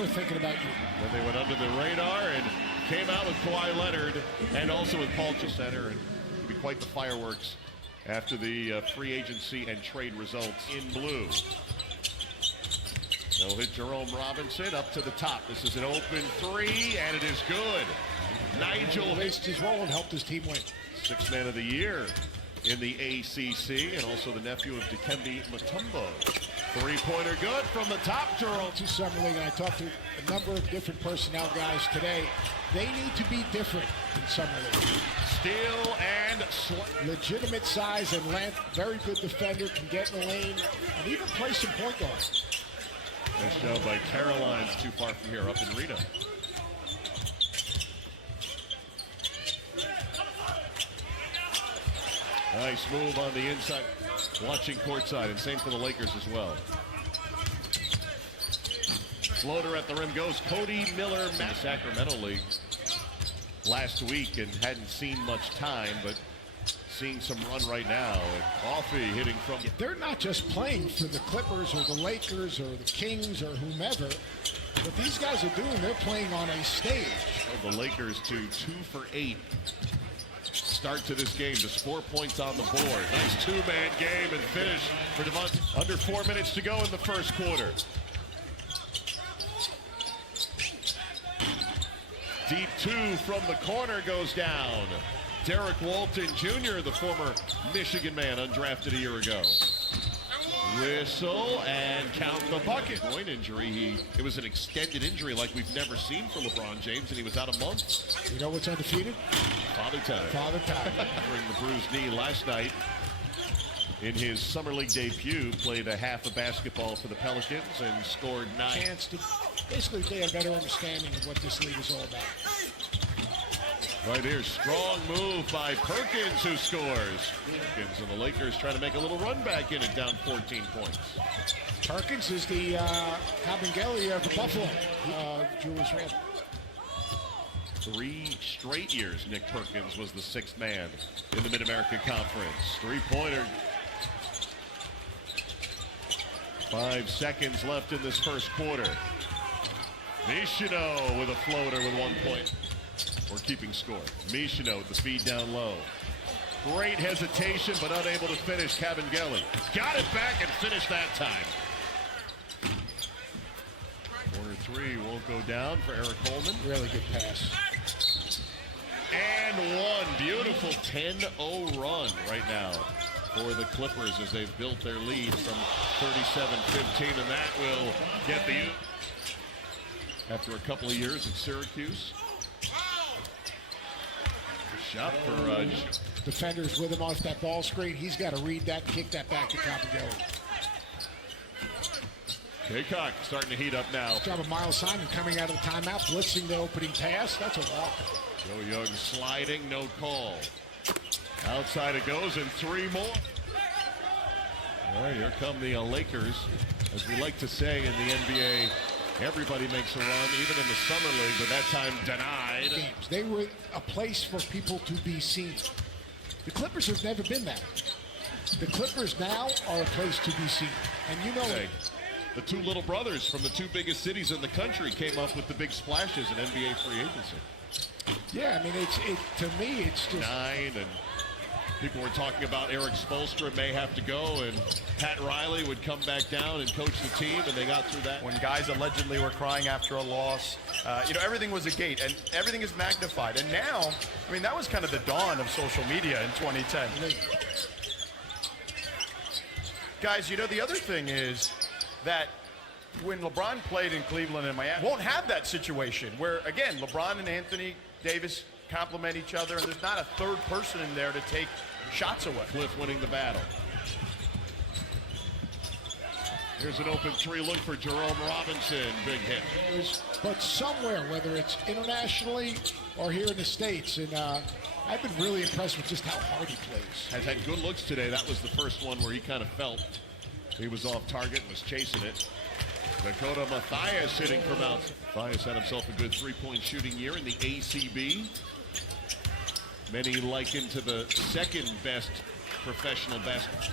we're thinking about you. Then they went under the radar and came out with Kawhi Leonard and also with Paul Center, and it'll be quite the fireworks after the free agency and trade results in blue. They'll hit Jerome Robinson up to the top. This is an open three, and it is good. Nigel Raced his role and helped his team win. Sixth Man of the Year in the ACC, and also the nephew of Dikembe Mutombo. Three-pointer good from the top, Jerome. To Summer League, and I talked to a number of different personnel guys today. They need to be different in Summer League. Steal and legitimate size and length, very good defender, can get in the lane, and even play some point guard. Nice job by Caroline's too far from here, up in Reno. Nice move on the inside, watching courtside, and same for the Lakers as well. Floater at the rim goes Cody Miller, Sacramento League last week, and hadn't seen much time, but seeing some run right now. And Coffee hitting from... They're not just playing for the Clippers or the Lakers or the Kings or whomever. What these guys are doing, they're playing on a stage. Oh, the Lakers to 2 for 8. Start to this game, just 4 points on the board. Nice two-man game and finish for Devontae. Under 4 minutes to go in the first quarter. Deep two from the corner goes down. Derek Walton Jr., the former Michigan man, undrafted a year ago. Whistle and count the bucket. Groin injury. It was an extended injury like we've never seen for LeBron James, and he was out a month. You know what's undefeated? Father Time. Father Time. Covering the bruised knee last night in his summer league debut, played a half of basketball for the Pelicans and scored 9. Chance to basically get a better understanding of what this league is all about. Right here, strong move by Perkins, who scores. Perkins and the Lakers trying to make a little run back in it, down 14 points. Perkins is the Kabengele of the Buffalo, Julius Randle. 3 straight years Nick Perkins was the 6th man in the Mid-America Conference. Three-pointer. 5 seconds left in this first quarter. Michino with a floater with 1 point. Or keeping score. Michino with the feed down low. Great hesitation, but unable to finish. Kabengele got it back and finished that time. Corner 3 won't go down for Eric Coleman. Really good pass. And one. Beautiful 10-0 run right now for the Clippers as they've built their lead from 37-15, and that will get the... After a couple of years at Syracuse. Shot for... Defenders with him off that ball screen. He's got to read that, kick that back to Kabengele. Kaycock starting to heat up now. Good job of Miles Simon coming out of the timeout, blitzing the opening pass. That's a walk. Joe Young sliding, no call. Outside it goes, and 3 more. All right, here come the Lakers. As we like to say in the NBA, everybody makes a run, even in the summer league, but that time denied. Games. They were a place for people to be seen. The Clippers have never been that. The Clippers now are a place to be seen. And you know it. The 2 little brothers from the 2 biggest cities in the country came up with the big splashes in NBA free agency. Yeah, I mean, to me, it's just... 9, and people were talking about Eric Spoelstra may have to go, and Pat Riley would come back down and coach the team, and they got through that. When guys allegedly were crying after a loss, everything was a gate, and everything is magnified. And now, I mean, that was kind of the dawn of social media in 2010. Guys, the other thing is that when LeBron played in Cleveland and Miami, won't have that situation where, again, LeBron and Anthony Davis complement each other, and there's not a third person in there to take shots away. Cliff winning the battle. Here's an open 3 look for Jerome Robinson. Big hit. But somewhere, whether it's internationally or here in the States, and I've been really impressed with just how hard he plays. Has had good looks today. That was the first one where he kind of felt he was off target and was chasing it. Dakota Mathias hitting from out. Mathias had himself a good 3-point shooting year in the ACB. Many likened to the 2nd best professional basketball.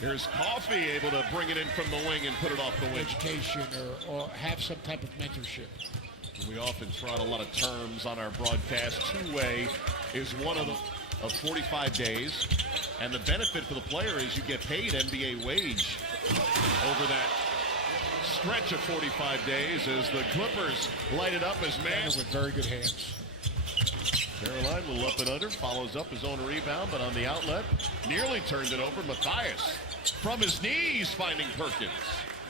Here's Coffee able to bring it in from the wing and put it off the wing. Education or have some type of mentorship. We often throw out a lot of terms on our broadcast. Two-way is one of 45 days. And the benefit for the player is you get paid NBA wage over that stretch of 45 days as the Clippers light it up as man with very good hands. Caroline will up and under, follows up his own rebound, but on the outlet, nearly turned it over. Mathias from his knees finding Perkins.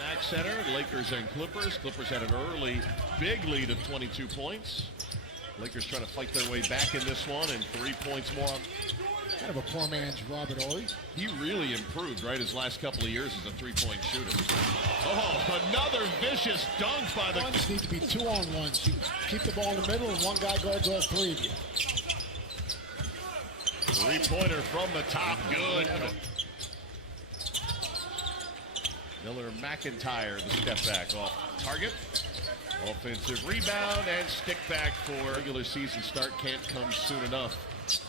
Max center, Lakers and Clippers. Clippers had an early big lead of 22 points. Lakers trying to fight their way back in this one, and 3 points more. Kind of a poor man's Robert Horry. He really improved, right, his last couple of years as a three-point shooter. Oh, another vicious dunk by the... Ones need to be 2-on-1s. You keep the ball in the middle, and one guy guards all three of you. Three-pointer from the top, good. Miller McIntyre, the step back off target. Offensive rebound and stick back for regular season start. Can't come soon enough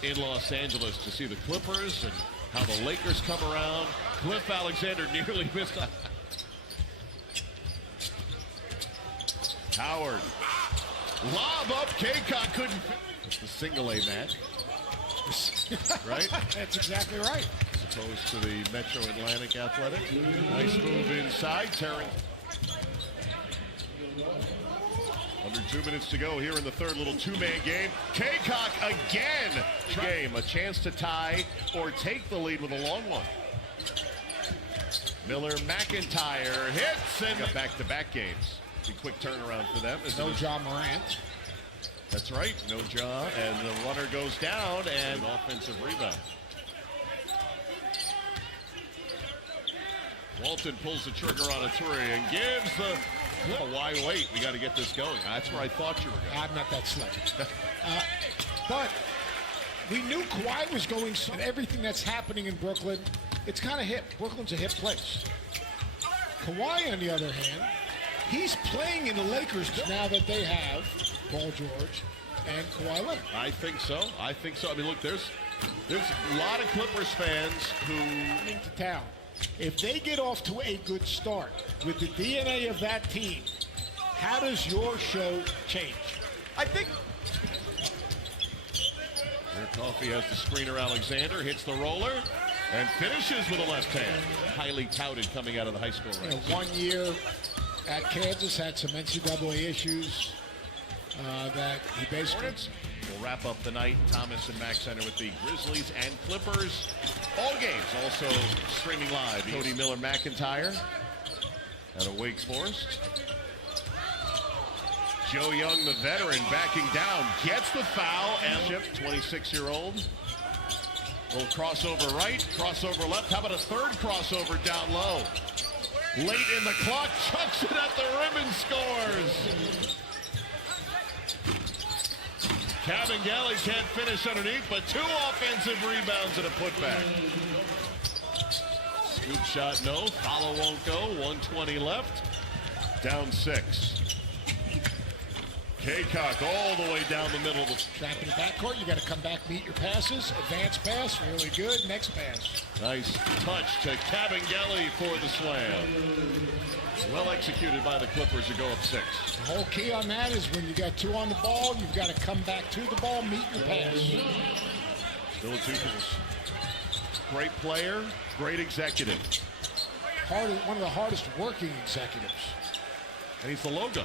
in Los Angeles to see the Clippers and how the Lakers come around. Cliff Alexander nearly missed a... Howard. Lob up. Kaycock couldn't... It's the single A match. Right? That's exactly right. As opposed to the Metro Atlantic Athletic. Nice move inside. Terrence. Under 2 minutes to go here in the third, little two-man game. Kaycock again. Game, a chance to tie or take the lead with a long one. Miller McIntyre hits and got back-to-back games. A quick turnaround for them. No Ja Morant. That's right, no Ja, and the runner goes down and offensive rebound. Walton pulls the trigger on a three and gives the... Oh, why wait? We got to get this going. That's where I thought you were going. I'm not that slow. But we knew Kawhi was going, and everything that's happening in Brooklyn, it's kind of hip. Brooklyn's a hip place. Kawhi, on the other hand, he's playing in the Lakers now that they have Paul George and Kawhi Leonard. I think so. I think so. I mean, look, there's a lot of Clippers fans who... Coming to town. If they get off to a good start with the DNA of that team, how does your show change? I think... Here Coffee has the screener. Alexander hits the roller and finishes with a left hand. Highly touted coming out of the high school ranks. 1 year at Kansas, had some NCAA issues that he basically... We'll wrap up the night. Thomas and Max Center with the Grizzlies and Clippers. All games also streaming live. Cody Miller McIntyre out of Wake Forest. Joe Young, the veteran, backing down, gets the foul and 26-year-old. Little crossover right, crossover left. How about a third crossover down low? Late in the clock, chucks it at the rim and scores. Cavangeli can't finish underneath, but two offensive rebounds and a putback. Scoop shot, no. Follow won't go. 1:20 left. Down 6. Kaycock all the way down the middle. Trap in the backcourt, you got to come back, meet your passes. Advance pass, really good. Next pass. Nice touch to Cavangeli for the slam. Well executed by the Clippers to go up 6. The whole key on that is when you got 2 on the ball, you've got to come back to the ball, meet your pass. Still a 2 piece. Great player, great executive. One of the hardest working executives. And he's the logo.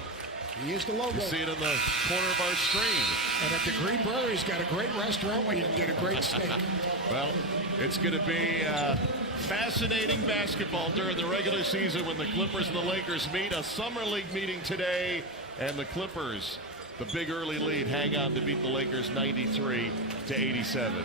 He is the logo. You see it in the corner of our screen. And at the Green Prairie, he's got a great restaurant where you can get a great steak. Well, it's going to be fascinating basketball during the regular season when the Clippers and the Lakers meet. A summer league meeting today, and the Clippers, the big early lead, hang on to beat the Lakers 93-87.